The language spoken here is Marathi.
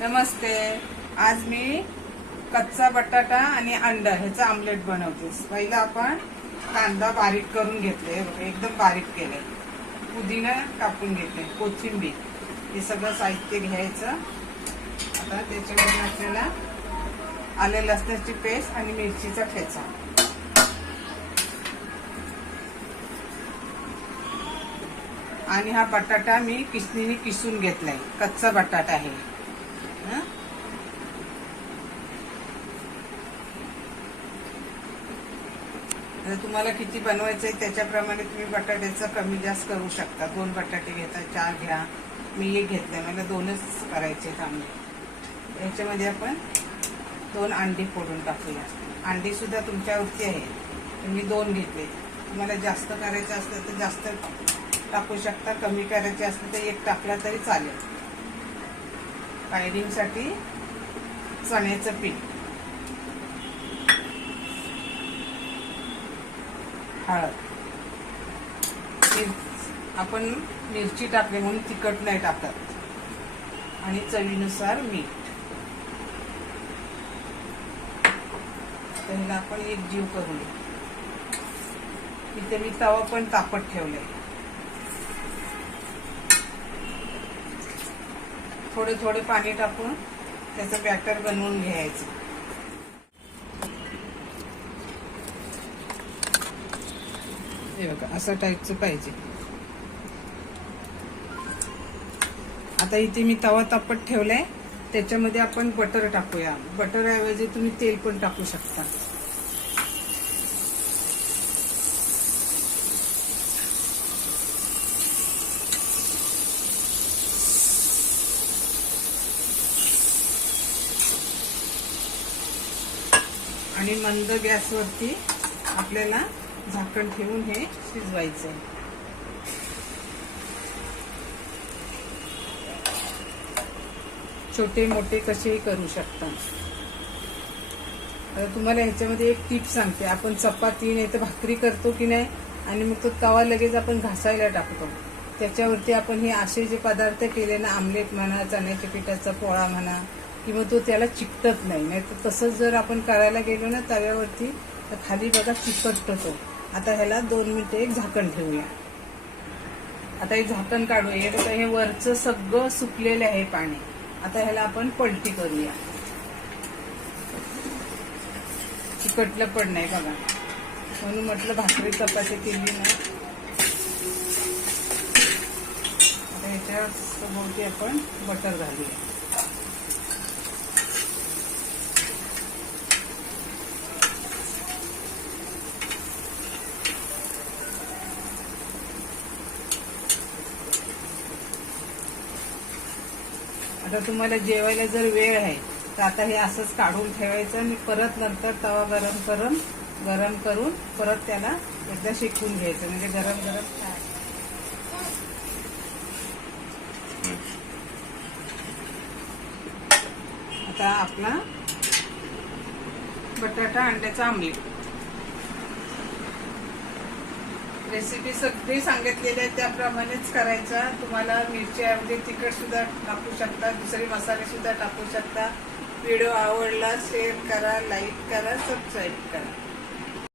नमस्ते. आज मी कच्चा बटाटा आणि अंडा ह्याचं आमलेट बनवते. पहिलं आपण कांदा बारीक करून घेतले. एकदम बारीक केले. पुदिना कापून घेतले. कोथिंबीर. हे सगळं साहित्य घ्यायचं. आता त्याच्यामध्ये आपल्याला आले लसणाची पेस्ट आणि मिरचीचा ठेचा. आणि हा बटाटा मी किसणीने किसून घेतलाय. कच्चा बटाटा आहे. हं? तुम्हाला किती बनवायचं आहे त्याच्याप्रमाणे तुम्ही बटाट्याचं कमी जास्त करू शकता. दोन बटाटे घेता चार घ्या. मी एक घेतलंय. मला दोनच करायचे आंबे. याच्यामध्ये आपण दोन अंडी फोडून टाकूया. अंडी सुद्धा तुमच्यावरती आहे. तुम्ही दोन घेतले. तुम्हाला जास्त करायचं असलं तर जास्त टाकू शकता. कमी करायचे असलं तर एक टाकला तरी चालेल. साठी चण्याचं पीठ. हळद. आपण मिरची टाकली म्हणून तिखट नाही टाकत. आणि चवीनुसार मीठ. तर आपण एक जीव करू इथे मी तवा पण तापत ठेवलाय. थोडे थोडे पाणी टाकून त्याचं बॅटर बनवून घ्यायचं. हे बघा असं टाईपचं पाहिजे. आता इथे मी तवा तापत ठेवलाय. त्याच्यामध्ये आपण बटर टाकूया. बटर ऐवजी तुम्ही तेल पण टाकू शकता. आणि मंद गॅसवरती आपल्याला झाकण ठेवून हे शिजवायचं आहे छोटे मोठे कसेही करू शकता. आता तुम्हाला ह्याच्यामध्ये एक टीप सांगते. आपण चपाती नाही तर भाकरी करतो की नाही आणि मग तो तवा लगेच आपण घासायला टाकतो. त्याच्यावरती आपण हे असे जे पदार्थ केले ना आमलेट म्हणा चण्याच्या पिठाचा पोळा म्हणा किंवा तो त्याला चिकटत नाही. नाही तर तसंच जर आपण करायला गेलो ना तव्यावरती तर खाली बघा चिकटतो तो. आता ह्याला दोन मिनटं एक झाकण ठेवूया. आता हे झाकण काढूया. हे बघा हे वरचं सगळं सुकलेलं आहे पाणी. आता ह्याला आपण पलटी करूया. चिकटलं पण नाही बघा. म्हणून म्हटलं भाकरी चपाती केली नाही आता ह्याच्या भोवती आपण बटर घालूया. आता तुम्हाला जेवायला जर वेळ आहे तर आता हे असंच काढून ठेवायचं आणि परत नंतर तवा गरम करून गरम करून परत त्याला एकदा शेकून घ्यायचं म्हणजे गरम गरम आता आपला बटाटा अंड्याचा आमलेट. रेसिपी सगळी सांगितलेली आहे त्याप्रमाणेच करायचा. तुम्हाला मिरची ऐवजी म्हणजे तिखट सुद्धा टाकू शकता दुसरे मसाले सुद्धा टाकू शकता. व्हिडिओ आवडला शेअर करा लाईक करा सबस्क्राईब करा.